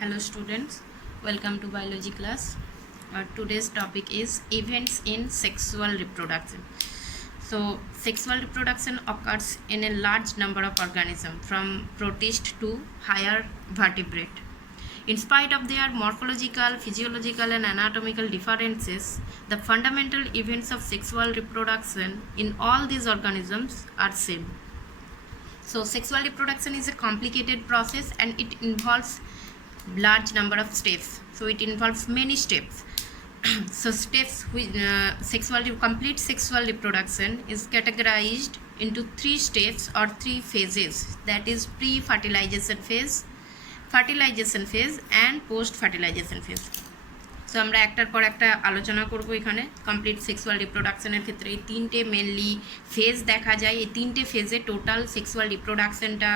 Hello students, welcome to biology class. Today's topic is events in sexual reproduction. So sexual reproduction occurs in a large number of organisms from protist to higher vertebrate. In spite of their morphological, physiological and anatomical differences, the fundamental events of sexual reproduction in all these organisms are same. So sexual reproduction is a complicated process and it involves large number of steps, so it involves many steps. So steps with complete sexual reproduction is categorized into 3 steps or 3 phases, that is pre-fertilization phase, fertilization phase and post-fertilization phase. So আমরা একটার পর একটা আলোচনা করব এখানে complete sexual রিপ্রোডাকশনের ক্ষেত্রে এই 3টে মেনলি ফেজ দেখা যায়। এই 3টে ফেজে টোটাল সেক্সুয়াল রিপ্রোডাকশনটা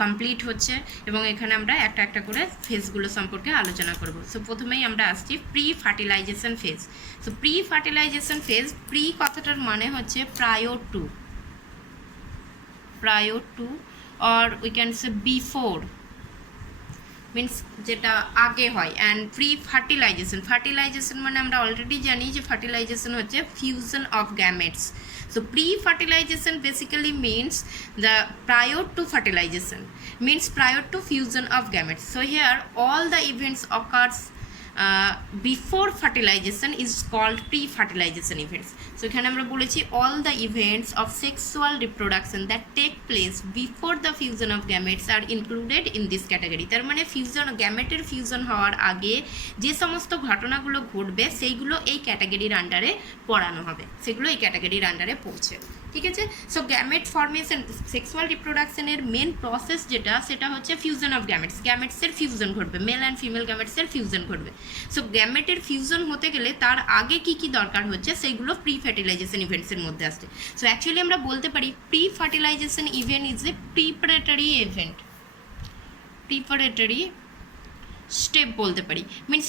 কমপ্লিট হচ্ছে এবং এখানে আমরা একটা একটা করে ফেজগুলো সম্পর্কে আলোচনা করব। সো প্রথমেই আমরা আসছি pre fertilization phase. So pre fertilization phase, pre কথাটার মানে হচ্ছে prior to or we can say before, means যেটা আগে হয়। অ্যান্ড প্রি ফার্টিলাইজেশন মানে আমরা অলরেডি জানি যে ফার্টিলাইজেশন হচ্ছে fusion of gametes. So pre fertilization basically means the prior to fertilization, means prior to fusion of gametes. So here all the events occurs before fertilization is called pre-fertilization events. So এখানে আমরা বলেছি all the events of sexual reproduction that take place before the fusion of gametes are included in this category. তার মানে গ্যামেটের fusion হওয়ার আগে যে সমস্ত ঘটনাগুলো ঘটবে সেইগুলো এই ক্যাটাগরির আন্ডারে পড়ানো হবে, সেগুলো এই ক্যাটাগরির আন্ডারে পড়ছে, ঠিক আছে। সো গ্যামেট ফর্মেশন, সেক্সুয়াল রিপ্রোডাকশনের মেন প্রসেস যেটা, সেটা হচ্ছে ফিউশন অফ গ্যামেটসের ফিউশন ঘটবে, মেল অ্যান্ড ফিমেল গ্যামেটসের ফিউশন ঘটবে। সো গ্যামেটের ফিউশন হতে গেলে তার আগে কি কি দরকার হচ্ছে সেইগুলো প্রি ফার্টিলাইজেশন ইভেন্টসের মধ্যে আসছে। সো অ্যাকচুয়ালি আমরা বলতে পারি pre fertilization event is a preparatory event, preparatory step বলতে পারি। মিনস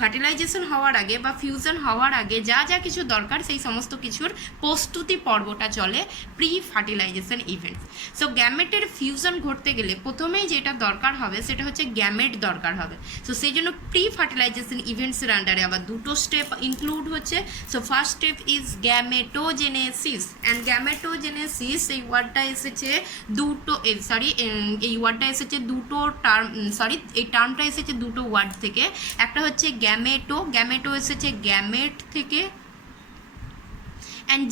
ফার্টিলাইজেশন হওয়ার আগে বা ফিউশন হওয়ার আগে যা যা কিছু দরকার সেই সমস্ত কিছুর প্রস্তুতি পর্বটা চলে প্রি ফার্টিলাইজেশন ইভেন্টস। সো গ্যামেটের ফিউশন ঘটতে গেলে প্রথমেই যেটা দরকার হবে সেটা হচ্ছে গ্যামেট দরকার হবে। সো সেই জন্য প্রি ফার্টিলাইজেশন ইভেন্টসের আন্ডারে আবার দুটো স্টেপ ইনক্লুড হচ্ছে। So first step is gametogenesis, and gametogenesis এই ওয়ার্ডটা এসেছে দুটো টার্ম, এই টার্মটা এসেছে দুটো ওয়ার্ড থেকে। একটা হচ্ছে গ্যামেটো এসেছে গ্যামেট থেকে, অ্যান্ড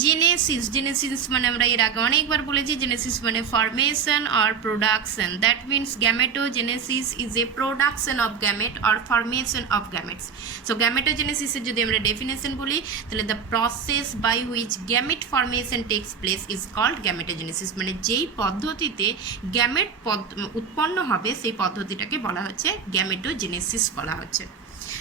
জেনেসিস মানে আমরা এর আগে অনেকবার বলেছি, জেনেসিস মানে formation or production. That means gametogenesis is a production of gamete or formation of gametes. So গ্যামেটোজেনেসিসের যদি আমরা ডেফিনেশন বলি তাহলে the process by which gamete formation takes place is called gametogenesis, মানে যেই পদ্ধতিতে গ্যামেট উৎপন্ন হবে সেই পদ্ধতিটাকে বলা হচ্ছে গ্যামেটোজেনেসিস বলা হচ্ছে।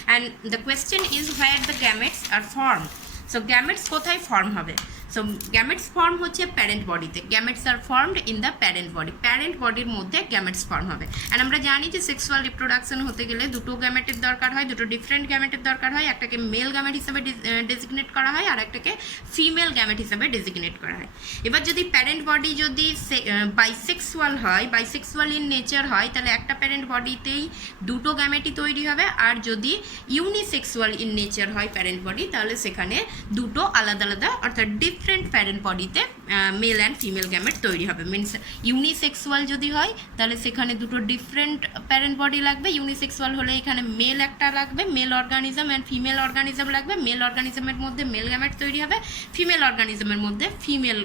And the question is where the gametes are formed. So gametes কোথায় ফর্ম হবে? সো গ্যামেটস ফর্ম হচ্ছে প্যারেন্ট বডিতে। Gametes are formed in the parent body, parent বডির মধ্যে গ্যামেটস ফর্ম হবে। অ্যান্ড আমরা জানি যে সেক্সুয়াল রিপ্রোডাকশন হতে গেলে দুটো গ্যামেটের দরকার হয়, দুটো ডিফারেন্ট গ্যামেটের দরকার হয়। একটাকে মেল গ্যামেট হিসাবে ডেজিগনেট করা হয় আর একটাকে ফিমেল গ্যামেট হিসাবে ডেজিগনেট করা হয়। এবার যদি প্যারেন্ট বডি যদি বাইসেক্সুয়াল হয়, বাইসেক্সুয়াল ইন নেচার হয়, তাহলে একটা প্যারেন্ট বডিতেই দুটো গ্যামেটই তৈরি হবে। আর যদি ইউনিসেক্সুয়াল ইন নেচার হয় প্যারেন্ট বডি, তাহলে সেখানে দুটো আলাদা আলাদা অর্থাৎ ডিফারেন্ট প্যারেন্ট বডিতে মেল অ্যান্ড ফিমেল গ্যামেট তৈরি হবে। মিনস ইউনিসেক্সুয়াল যদি হয় তাহলে সেখানে দুটো ডিফারেন্ট প্যারেন্ট বডি লাগবে, ইউনিসেক্সুয়াল হলে এখানে মেল একটা লাগবে, male organism and female organism লাগবে। মেল অর্গানিজমের মধ্যে মেল গ্যামেট তৈরি হবে, ফিমেল অর্গানিজমের মধ্যে ফিমেল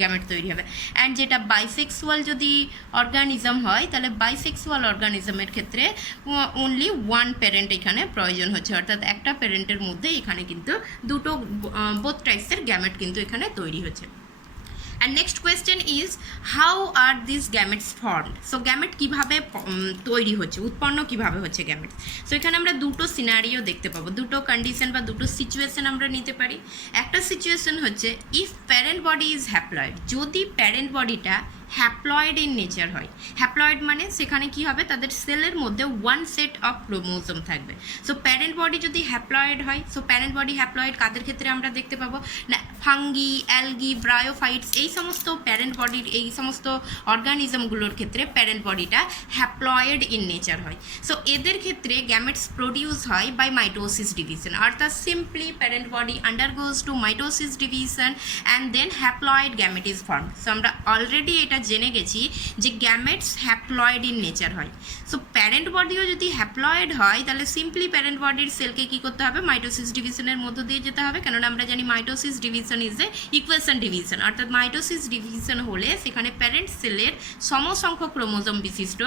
গ্যামেট তৈরি হবে। অ্যান্ড যেটা বাইসেক্সুয়াল যদি অর্গানিজম হয় তাহলে বাইসেক্সুয়াল অর্গানিজমের ক্ষেত্রে অনলি ওয়ান প্যারেন্ট এখানে প্রয়োজন হচ্ছে, অর্থাৎ একটা প্যারেন্টের মধ্যে এখানে কিন্তু দুটো বোথ টাইপসের গ্যামেট কিন্তু এখানে তৈরি হচ্ছে। And next question is how are this gametes formed. So gamete কীভাবে তৈরি হচ্ছে, উৎপন্ন কীভাবে হচ্ছে গ্যামেট। সো এখানে আমরা দুটো সিনারিও দেখতে পাবো, দুটো কন্ডিশন বা দুটো সিচুয়েশন আমরা নিতে পারি। একটা সিচুয়েশন হচ্ছে if parent body is haploid, যদি প্যারেন্ট বডিটা হ্যাপ্লয়েড ইন নেচার হয়। হ্যাপ্লয়েড মানে সেখানে কি হবে, তাদের সেলের মধ্যে ওয়ান সেট অফ ক্রোমোজোম থাকবে। সো প্যারেন্ট বডি যদি হ্যাপ্লয়েড হয়, সো প্যারেন্ট বডি হ্যাপ্লয়েড কাদের ক্ষেত্রে আমরা দেখতে পাবো না, ফাঙ্গি, অ্যালগি, ব্রায়োফাইটস, এই সমস্ত প্যারেন্ট বডির এই সমস্ত অর্গানিজমগুলোর ক্ষেত্রে প্যারেন্ট বডিটা হ্যাপ্লয়েড ইন নেচার হয়। সো এদের ক্ষেত্রে গ্যামেটস প্রডিউস হয় বাই মাইটোসিস ডিভিশন, অর্থাৎ simply parent body undergoes to mitosis division and then haploid gamete is form. So আমরা অলরেডি এটা জেনে গেছি যে গ্যামেটস হ্যাপ্লয়েড ইন নেচার হয়। সো প্যারেন্ট বডিও যদি হ্যাপ্লয়েড হয় তাহলে সিম্পলি প্যারেন্ট বডির সেলকে কী করতে হবে, মাইটোসিস ডিভিশনের মধ্য দিয়ে যেতে হবে, কেননা আমরা জানি mitosis division is a equation division, অর্থাৎ মাইটোসিস ডিভিশন হলে সেখানে প্যারেন্ট সেলের সমসংখ্যক ক্রোমোজোম বিশিষ্ট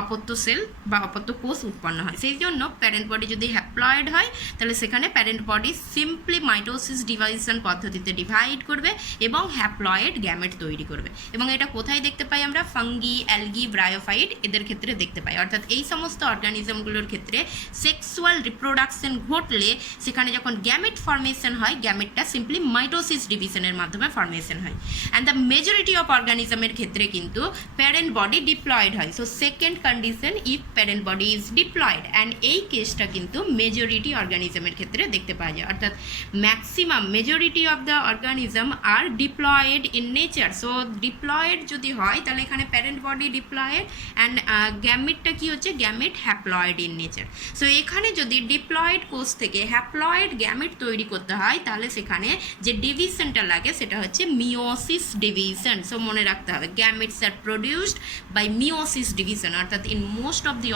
অপত্য সেল বা অপত্য কোষ উৎপন্ন হয়। সেই জন্য প্যারেন্ট বডি যদি হ্যাপ্লয়েড হয় তাহলে সেখানে parent body simply mitosis division পদ্ধতিতে ডিভাইড করবে এবং হ্যাপ্লয়েড গ্যামেট তৈরি করবে। এবং এটা কোথায় দেখতে পাই আমরা, ফাঙ্গি, অ্যালগি, ব্রায়োফাইট এদের ক্ষেত্রে দেখতে পাই। অর্থাৎ এই সমস্ত অর্গানিজমগুলোর ক্ষেত্রে সেক্সুয়াল রিপ্রোডাকশন ঘটলে সেখানে যখন গ্যামেট ফর্মেশন হয়, গ্যামেটটা সিম্পলি মাইটোসিস ডিভিশনের মাধ্যমে ফর্মেশন হয়। অ্যান্ড দ্য মেজরিটি অফ অর্গানিজমের ক্ষেত্রে কিন্তু প্যারেন্ট বডি ডিপ্লয়েড হয়। So second condition, if parent body is diploid, and এই কেসটা কিন্তু মেজরিটি অর্গানিজমের ক্ষেত্রে দেখতে পাওয়া যায়। অর্থাৎ maximum majority of the organism are diploid in nature. So diploid যদি হয় তাহলে এখানে প্যারেন্ট বডি ডিপ্লয়েড অ্যান্ড গ্যামেটটা কি হচ্ছে, gamete haploid in nature. So এখানে যদি ডিপ্লয়েড কোষ থেকে হ্যাপ্লয়েড গ্যামেট তৈরি করতে হয় তাহলে সেখানে যে ডিভিশনটা লাগে সেটা হচ্ছে মিওসিস ডিভিশন। সো মনে রাখতে হবে, gametes are produced by meiosis division, অর্থাৎ in most of the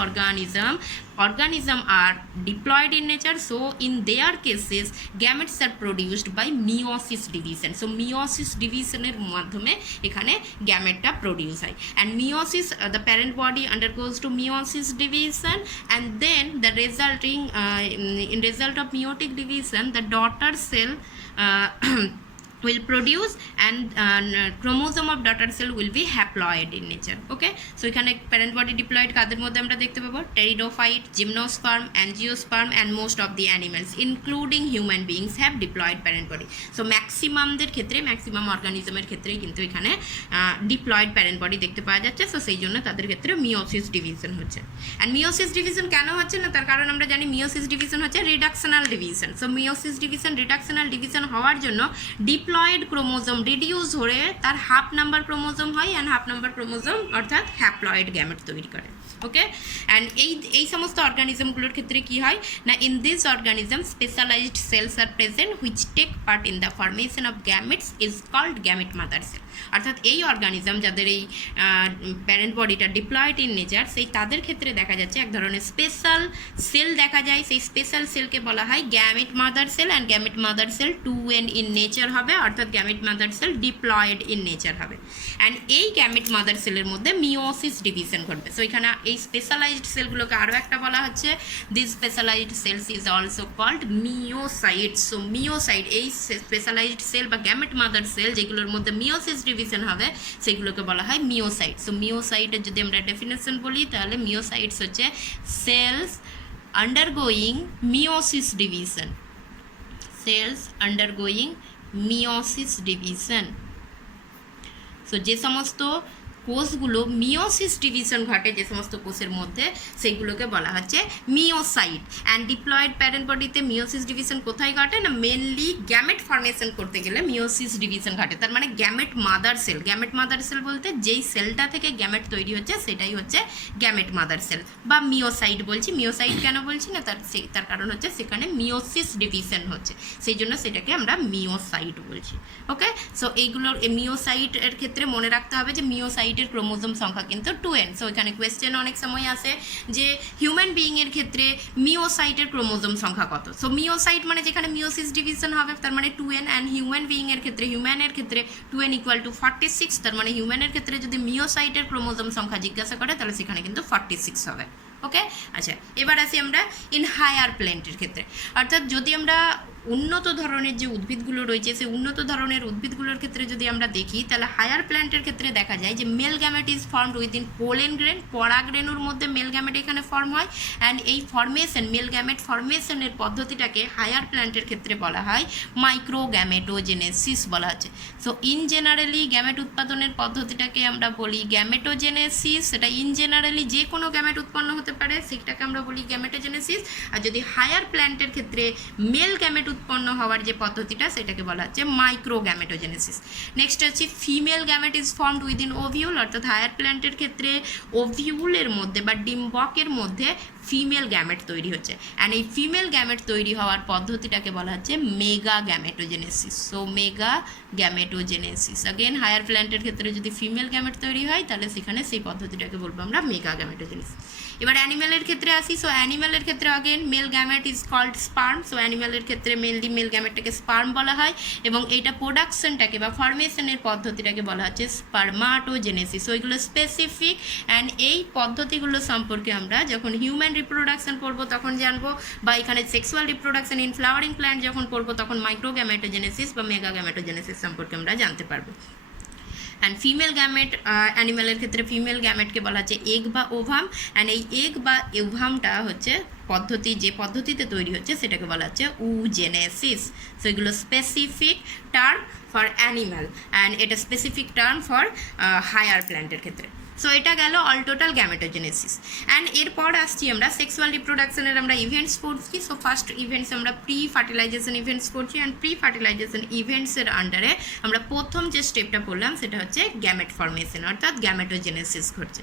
organism are diploid in nature, so in their cases gametes are produced by meiosis division. So meiosis division এর মাধ্যমে এখানে গ্যামেটটা produce হয়, and meiosis the parent body undergoes to meiosis division, and then the resulting in result of meiotic division the daughter cell will produce and chromosome of daughter cell will be haploid in nature. Okay, so এখানে parent body diploid কাদের মধ্যে আমরা দেখতে পাবো, pteridophyte, gymnosperm, angiosperm and most of the animals including human beings have diploid parent body. So ম্যাক্সিমামদের ক্ষেত্রে, maximum অর্গানিজমের ক্ষেত্রেই কিন্তু এখানে diploid parent body দেখতে পাওয়া যাচ্ছে। সো সেই জন্য তাদের ক্ষেত্রে মিওসিস ডিভিশন হচ্ছে। অ্যান্ড মিওসিস ডিভিশন কেন হচ্ছে না, তার কারণ আমরা জানি মিওসিস ডিভিশন হচ্ছে রিডাকশনাল ডিভিশন। So meiosis division reductional division হওয়ার জন্য ডিপ্লয়েড ক্রোমোজোম রিডিউস হয়ে তার হাফ নাম্বার ক্রোমোজোম হয়, অ্যান্ড হাফ নাম্বার ক্রোমোজোম অর্থাৎ হ্যাপ্লয়েড গ্যামেট তৈরি করে। ওকে, অ্যান্ড এই সমস্ত অর্গানিজমগুলোর ক্ষেত্রে কি হয় না, in this organism specialised cells are present which take part in the formation of gametes is called gamete mother cell. অর্থাৎ এই অর্গানিজম যাদের এই প্যারেন্ট বডিটা ডিপ্লয়েড ইন নেচার, সেই তাদের ক্ষেত্রে দেখা যাচ্ছে এক ধরনের স্পেশাল সেল দেখা যায়। সেই স্পেশাল সেলকে বলা হয় gamete mother sell, and gamete mother sell 2n in nature হবে, অর্থাৎ gamete mother sell diploid in nature হবে। অ্যান্ড এই গ্যামেট মাদার সেলের মধ্যে মিওসিস ডিভিশন ঘটবে। সো এখানে এই স্পেশালাইজড সেলগুলোকে আরও একটা বলা হচ্ছে, this specialized cells is also called meiocyte. So meiocyte, এই স্পেশালাইজড সেল বা গ্যামেট মাদার সেল যেগুলোর মধ্যে মিওসিস ডিভিশন হবে সেগুলোকে বলা হয় মিওসাইট। সো মিওসাইটের যদি আমরা ডেফিনেশন বলি তাহলে মিওসাইটস হচ্ছে cells undergoing meiosis division, cells undergoing meiosis division. So যে সমস্ত কোষগুলো মিওসিস ডিভিশন ঘটে, যে সমস্ত কোষের মধ্যে, সেগুলোকে বলা হচ্ছে মিওসাইট। অ্যান্ড ডিপ্লয়েড প্যারেন্ট বডিতে মিওসিস ডিভিশন কোথায় ঘটে না, মেনলি গ্যামেট ফর্মেশন করতে গেলে মিওসিস ডিভিশন ঘটে। তার মানে gamete mother sell, gamete mother sell বলতে যেই সেলটা থেকে গ্যামেট তৈরি হচ্ছে সেটাই হচ্ছে গ্যামেট মাদার সেল বা মিওসাইট বলছি। মিওসাইট কেন বলছি না, তার কারণ হচ্ছে সেখানে মিওসিস ডিভিশন হচ্ছে, সেই জন্য সেটাকে আমরা মিওসাইট বলছি। ওকে, সো এইগুলোর মিওসাইট এর ক্ষেত্রে মনে রাখতে হবে যে মিওসাইটের ক্রোমোজোম সংখ্যা কিন্তু 2n। সো এখানে কোয়েশ্চেন অনেক সময় আসে যে হিউম্যান বিইংয়ের ক্ষেত্রে মিওসাইটের ক্রোমোজোম সংখ্যা কত। সো মিওসাইট মানে যেখানে মিওসিস ডিভিশন হবে তার মানে 2n, অ্যান্ড হিউম্যান বিইংয়ের ক্ষেত্রে, হিউম্যানের ক্ষেত্রে 2n = 46। তার মানে হিউম্যানের ক্ষেত্রে যদি মিওসাইটের ক্রোমোজোম সংখ্যা জিজ্ঞাসা করে তাহলে সেখানে কিন্তু 46 হবে। ওকে, আচ্ছা এবার আসি আমরা ইন হায়ার প্ল্যান্টের ক্ষেত্রে, অর্থাৎ যদি আমরা উন্নত ধরনের যে উদ্ভিদগুলো রয়েছে সেই উন্নত ধরনের উদ্ভিদগুলোর ক্ষেত্রে যদি আমরা দেখি, তাহলে হায়ার প্ল্যান্টের ক্ষেত্রে দেখা যায় যে male gamete is formed within pollen grain, পরাগরেণুর মধ্যে মেল গ্যামেট এখানে ফর্ম হয়। অ্যান্ড এই ফর্মেশন, মেল গ্যামেট ফর্মেশনের পদ্ধতিটাকে হায়ার প্ল্যান্টের ক্ষেত্রে বলা হয় মাইক্রো গ্যামেটোজেনেসিস বলা হচ্ছে। সো ইন জেনারেলি গ্যামেট উৎপাদনের পদ্ধতিটাকে আমরা বলি গ্যামেটোজেনেসিস। সেটা ইন জেনারেলি যে কোনো গ্যামেট উৎপন্ন হতে পারে, সেটাকে আমরা বলি গ্যামেটোজেনেসিস। আর যদি হায়ার প্ল্যান্টের ক্ষেত্রে মেল গ্যামেট উৎপন্ন হওয়ার যে পদ্ধতিটা সেটাকে বলা হচ্ছে মাইক্রো গ্যামেটোজেনেসিস। নেক্সট হচ্ছে female gamete is formed within ovule, অর্থাৎ হায়ার প্ল্যান্টের ক্ষেত্রে ওভিউলের মধ্যে বা ডিম্বকের মধ্যে ফিমেল গ্যামেট তৈরি হচ্ছে। অ্যান্ড এই ফিমেল গ্যামেট তৈরি হওয়ার পদ্ধতিটাকে বলা হচ্ছে mega gametogenesis. So mega gametogenesis, again higher প্ল্যান্টের ক্ষেত্রে যদি ফিমেল গ্যামেট তৈরি হয় তাহলে সেখানে সেই পদ্ধতিটাকে বলবো আমরা মেগা গ্যামেটোজেনেসিস। এবার অ্যানিম্যালের ক্ষেত্রে আসি। সো অ্যানিম্যালের ক্ষেত্রে again male gamete is called sperm. So অ্যানিম্যালের ক্ষেত্রে মেনলি মেল গ্যামেটটাকে স্পার্ম বলা হয় এবং এইটা প্রোডাকশনটাকে বা ফর্মেশনের পদ্ধতিটাকে বলা হচ্ছে স্পার্মাটোজেনেসিস। সো এগুলো স্পেসিফিক, অ্যান্ড এই পদ্ধতিগুলো সম্পর্কে আমরা যখন হিউম্যান রিপ্রোডাকশন পড়বো তখন জানবো, বা এখানে sexual reproduction in flowering plant যখন পড়বো তখন মাইক্রো গ্যামেটোজেনেসিস বা মেগা গ্যামেটোজেনেসিস সম্পর্কে আমরা জানতে পারবো। অ্যান্ড ফিমেল গ্যামেট, অ্যানিম্যালের ক্ষেত্রে ফিমেল গ্যামেটকে বলা হচ্ছে এগ বা ওভাম। অ্যান্ড এই এগ বা ওভামটা হচ্ছে পদ্ধতি, যে পদ্ধতিতে তৈরি হচ্ছে সেটাকে বলা হচ্ছে উজেনেসিস। সো এগুলো specific term for animal, and এটা স্পেসিফিক টার্ম ফর হায়ার প্ল্যান্টের ক্ষেত্রে। সো এটা গেল অল টোটাল গ্যামেটোজেনেসিস। অ্যান্ড এরপর আসছি আমরা সেক্সুয়াল রিপ্রোডাকশনের আমরা ইভেন্টস পড়ছি। সো ফার্স্ট ইভেন্টস আমরা প্রি ফার্টিলাইজেশন ইভেন্টস পড়ছি, অ্যান্ড প্রি ফার্টিলাইজেশন ইভেন্টসের আন্ডারে আমরা প্রথম যে স্টেপটা পড়লাম সেটা হচ্ছে গ্যামেট ফর্মেশন, অর্থাৎ গ্যামেটোজেনেসিস ঘটছে।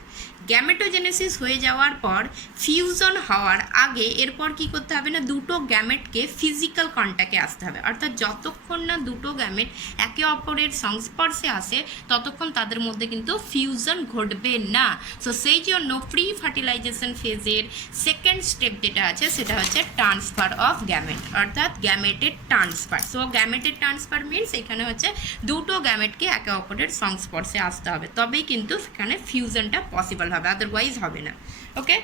গ্যামেটোজেনেসিস হয়ে যাওয়ার পর ফিউশন হওয়ার আগে এরপর কি করতে হবে না, দুটো গ্যামেটকে ফিজিক্যাল কন্ট্যাক্টে আসতে হবে, অর্থাৎ যতক্ষণ না দুটো গ্যামেট একে অপরের সংস্পর্শে আসে ততক্ষণ তাদের মধ্যে কিন্তু ফিউশন ঘটবে না। সো সেই জন্য প্রি ফার্টিলাইজেশন ফেজের সেকেন্ড স্টেপ যেটা আছে সেটা হচ্ছে ট্রান্সফার অফ গ্যামেট, অর্থাৎ গ্যামেটের ট্রান্সফার। সো গ্যামেটের ট্রান্সফার মিনস এখানে হচ্ছে দুটো গ্যামেটকে একে অপরের সংস্পর্শে আসতে হবে, তবেই কিন্তু সেখানে ফিউশনটা পসিবল হবে, আদারওয়াইজ হবে না। ওকে,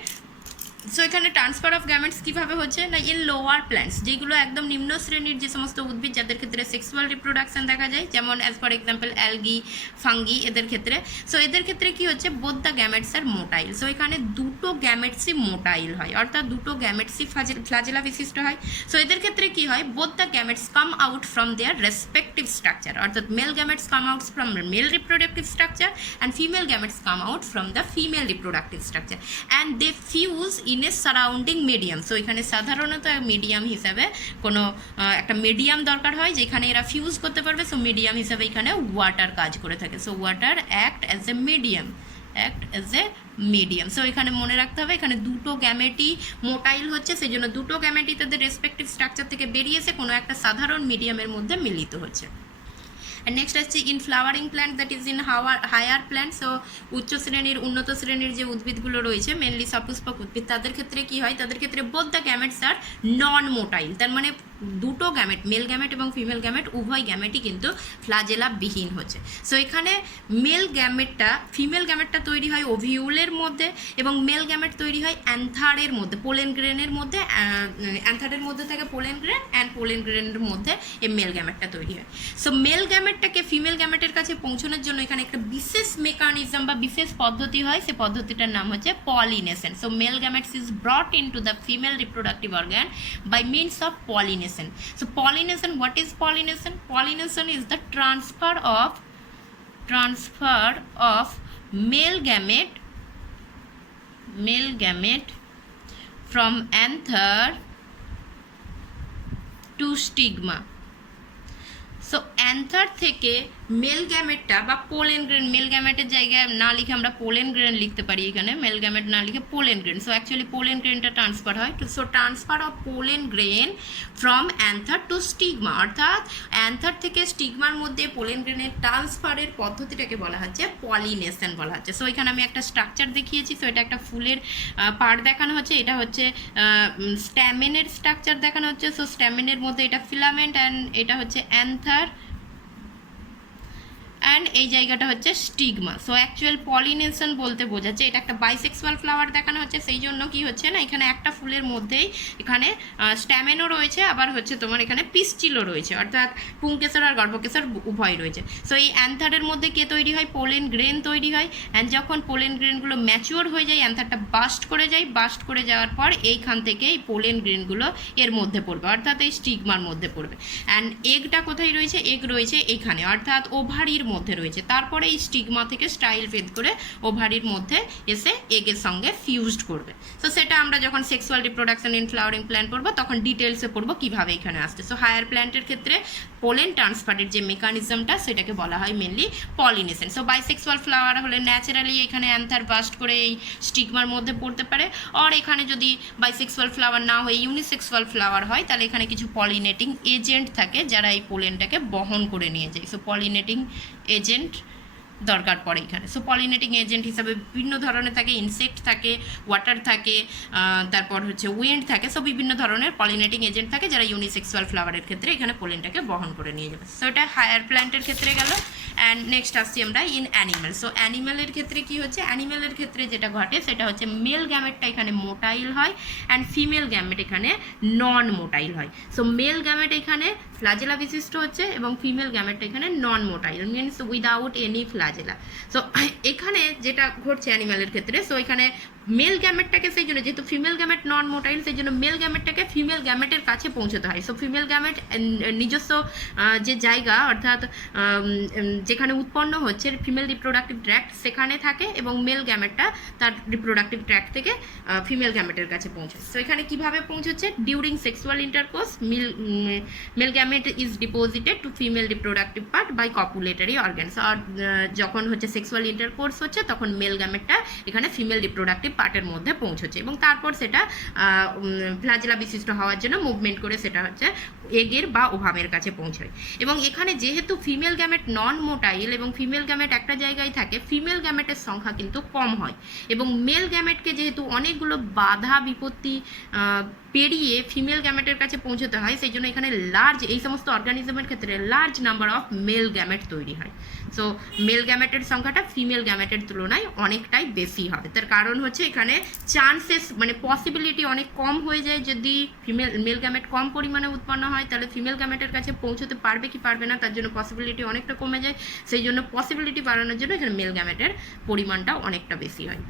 সো এখানে ট্রান্সফার অফ গ্যামেটস কীভাবে হচ্ছে না, ইন লোয়ার প্ল্যান্টস, যেগুলো একদম নিম্ন শ্রেণীর যে সমস্ত উদ্ভিদ যাদের ক্ষেত্রে সেক্সুয়াল রিপ্রোডাকশন দেখা যায়, যেমন as for example algae, fungi, এদের ক্ষেত্রে। সো এদের ক্ষেত্রে কি হচ্ছে, both the gametes are motile. So এখানে দুটো গ্যামেটসই মোটাইল হয়, অর্থাৎ দুটো গ্যামেটসই ফ্ল্যাজেলা বিশিষ্ট হয়। সো এদের ক্ষেত্রে কি হয়, both the gametes come out from their respective structure, অর্থাৎ male gametes come out from male reproductive structure and female gametes come out from the female reproductive structure and they fuse in a surrounding medium. So এখানে সাধারণত medium হিসাবে কোনো একটা medium দরকার হয় যেখানে এরা ফিউজ করতে পারবে। সো মিডিয়াম হিসাবে এখানে ওয়াটার কাজ করে থাকে। So water act as a medium. So এখানে মনে রাখতে হবে এখানে দুটো গ্যামেটই মোটাইল হচ্ছে, সেই জন্য দুটো গ্যামেটই তাদের রেসপেক্টিভ স্ট্রাকচার থেকে বেরিয়ে এসে কোনো একটা সাধারণ মিডিয়ামের মধ্যে মিলিত হচ্ছে। And next আসছে in flowering plant, that is in higher plant. So উচ্চ শ্রেণীর, উন্নত শ্রেণীর যে উদ্ভিদগুলো রয়েছে মেনলি সপুষ্পক উদ্ভিদ, তাদের ক্ষেত্রে কি হয়, তাদের ক্ষেত্রে both the gametes are non motile. তার মানে দুটো গ্যামেট, মেল গ্যামেট এবং ফিমেল গ্যামেট উভয় গ্যামেটই কিন্তু ফ্লাজেলা বিহীন হচ্ছে। সো এখানে মেল গ্যামেটটা, ফিমেল গ্যামেটটা তৈরি হয় ওভিউলের মধ্যে এবং মেল গ্যামেট তৈরি হয় অ্যান্থারের মধ্যে, পোলেন গ্রেনের মধ্যে। অ্যান্থারের মধ্যে থাকে পোলেন গ্রেন, অ্যান্ড পোলেন গ্রেনের মধ্যে এই মেল গ্যামেটটা তৈরি হয়। সো মেল গ্যামেটটাকে ফিমেল গ্যামেটের কাছে পৌঁছানোর জন্য এখানে একটা বিশেষ মেকানিজম বা বিশেষ পদ্ধতি হয়, সে পদ্ধতিটার নাম হচ্ছে pollination. So male gametes is brought into the female reproductive organ by means of pollination. So pollination, what is pollination? Pollination is the transfer of male gamete from anther to stigma. So another থেকে mail গ্যামেটটা বা pollen grain, mail গ্যামেটের জায়গায় না লিখে আমরা pollen grain লিখতে পারি, এখানে mail gamete না লিখে pollen grain. So actually pollen গ্রেনটা ট্রান্সফার হয়। So transfer of pollen grain from anther to stigma, অর্থাৎ অ্যান্থার থেকে স্টিগমার মধ্যে পোলেন গ্রেনের ট্রান্সফারের পদ্ধতিটাকে বলা হচ্ছে পলিনেশন বলা হচ্ছে। সো এখানে আমি একটা স্ট্রাকচার দেখিয়েছি। সো এটা একটা ফুলের পার্ট দেখানো হচ্ছে, এটা হচ্ছে স্ট্যামেনের স্ট্রাকচার দেখানো হচ্ছে। সো স্ট্যামেনের মধ্যে এটা ফিলামেন্ট অ্যান্ড এটা হচ্ছে অ্যান্থার, অ্যান্ড এই জায়গাটা হচ্ছে স্টিগমা। সো অ্যাকচুয়াল পলিনেশন বলতে বোঝাচ্ছে এটা একটা বাইসেক্সুয়াল ফ্লাওয়ার দেখানো হচ্ছে, সেই জন্য কি হচ্ছে না এখানে একটা ফুলের মধ্যেই এখানে স্ট্যামেনও রয়েছে, আবার হচ্ছে তোমার এখানে পিস্টিলও রয়েছে, অর্থাৎ পুংকেশর আর গর্ভকেশর উভয় রয়েছে। সো এই অ্যান্থারের মধ্যে কে তৈরি হয়? পোলেন গ্রেন তৈরি হয়। অ্যান্ড যখন পোলেন গ্রেনগুলো ম্যাচিওর হয়ে যায়, অ্যান্থারটা বাস্ট করে যায়, বাস্ট করে যাওয়ার পর এইখান থেকে এই পোলেন গ্রেনগুলো এর মধ্যে পড়বে, অর্থাৎ এই স্টিগমার মধ্যে পড়বে। অ্যান্ড এগটা কোথায় রয়েছে? এগ রয়েছে এখানে, অর্থাৎ ওভারির মধ্যে রয়েছে। তারপরে এই স্টিগমা থেকে স্টাইল ভেদ করে ওভারির মধ্যে এসে এগের সঙ্গে ফিউজড করবে। সো সেটা আমরা যখন sexual reproduction in flowering plant পড়বো তখন ডিটেলসে পড়বো কীভাবে এখানে আসছে। সো হায়ার প্ল্যান্টের ক্ষেত্রে পোলেন ট্রান্সফারের যে মেকানিজমটা সেটাকে বলা হয় mainly pollination. So bisexual flower হলে ন্যাচারালি এখানে অ্যান্থার বাস্ট করে এই স্টিগমার মধ্যে পড়তে পারে, আর এখানে যদি বাইসেক্সুয়াল ফ্লাওয়ার না হয়ে ইউনিসেক্সুয়াল ফ্লাওয়ার হয় তাহলে এখানে কিছু পলিনেটিং এজেন্ট থাকে যারা এই পোলেনটাকে বহন করে নিয়ে যায়। সো পলিনেটিং এজেন্ট দরকার পড়ে এখানে। সো পলিনেটিং এজেন্ট হিসাবে বিভিন্ন ধরনের থাকে, ইনসেক্ট থাকে, ওয়াটার থাকে, তারপর হচ্ছে উইন্ড থাকে। সো বিভিন্ন ধরনের পলিনেটিং এজেন্ট থাকে যারা ইউনিসেক্সুয়াল ফ্লাওয়ারের ক্ষেত্রে এখানে পোলেনটাকে বহন করে নিয়ে যাবে। সো এটা হায়ার প্ল্যান্টের ক্ষেত্রে গেল। অ্যান্ড নেক্সট আসছি আমরা ইন অ্যানিম্যাল। সো অ্যানিম্যালের ক্ষেত্রে কি হচ্ছে? অ্যানিম্যালের ক্ষেত্রে যেটা ঘটে সেটা হচ্ছে মেল গ্যামেটটা এখানে মোটাইল হয় অ্যান্ড ফিমেল গ্যামেট এখানে নন মোটাইল হয়। সো মেল গ্যামেট এখানে ফ্ল্যাজেলা বিশিষ্ট হচ্ছে এবং ফিমেল গ্যামেটটা এখানে নন motile, means without any flagella. So এখানে যেটা ঘটছে অ্যানিম্যালের ক্ষেত্রে, সো এখানে মেল গ্যামেটটাকে, সেই জন্য যেহেতু ফিমেল গ্যামেট নন মোটাইল সেই জন্য মেল গ্যামেটটাকে ফিমেল গ্যামেটের কাছে পৌঁছতে হয়। সো ফিমেল গ্যামেট নিজস্ব যে জায়গা, অর্থাৎ যেখানে উৎপন্ন হচ্ছে ফিমেল রিপ্রোডাক্টিভ ট্র্যাক্ট সেখানে থাকে এবং মেল গ্যামেটটা তার রিপ্রোডাক্টিভ ট্র্যাক্ট থেকে ফিমেল গ্যামেটের কাছে পৌঁছায়। সো এখানে কীভাবে পৌঁছচ্ছে? During sexual intercourse male gamete is deposited to female reproductive part by copulatory organs. আর যখন হচ্ছে সেক্সুয়াল ইন্টারকোর্স হচ্ছে তখন মেল গ্যামেটটা এখানে ফিমেল রিপ্রোডাক্টিভ পার্টের মধ্যে পৌঁছচ্ছে এবং তারপর সেটা ফ্ল্যাজেলা বিশিষ্ট হওয়ার জন্য মুভমেন্ট করে সেটা হচ্ছে এগের বা ওভামের কাছে পৌঁছায়। এবং এখানে যেহেতু ফিমেল গ্যামেট নন মোটাইল এবং ফিমেল গ্যামেট একটা জায়গায় থাকে, ফিমেল গ্যামেটের সংখ্যা কিন্তু কম হয় এবং মেল গ্যামেটকে যেহেতু অনেকগুলো বাধা বিপত্তি পেরিয়ে ফিমেল গ্যামেটের কাছে পৌঁছতে হয়, সেই জন্য এখানে লার্জ, এই সমস্ত অর্গানিজমের ক্ষেত্রে large number of male gamete তৈরি হয়। সো মেল গ্যামেটের সংখ্যাটা ফিমেল গ্যামেটের তুলনায় অনেকটাই বেশি হবে। তার কারণ হচ্ছে এখানে চান্সেস মানে পসিবিলিটি অনেক কম হয়ে যায়। যদি মেল গ্যামেট কম পরিমাণে উৎপন্ন হয় তাহলে ফিমেল গ্যামেটের কাছে পৌঁছতে পারবে কি পারবে না তার জন্য পসিবিলিটি অনেকটা কমে যায়। সেই জন্য পসিবিলিটি বাড়ানোর জন্য এখানে মেল গ্যামেটের পরিমাণটাও অনেকটা বেশি হয়।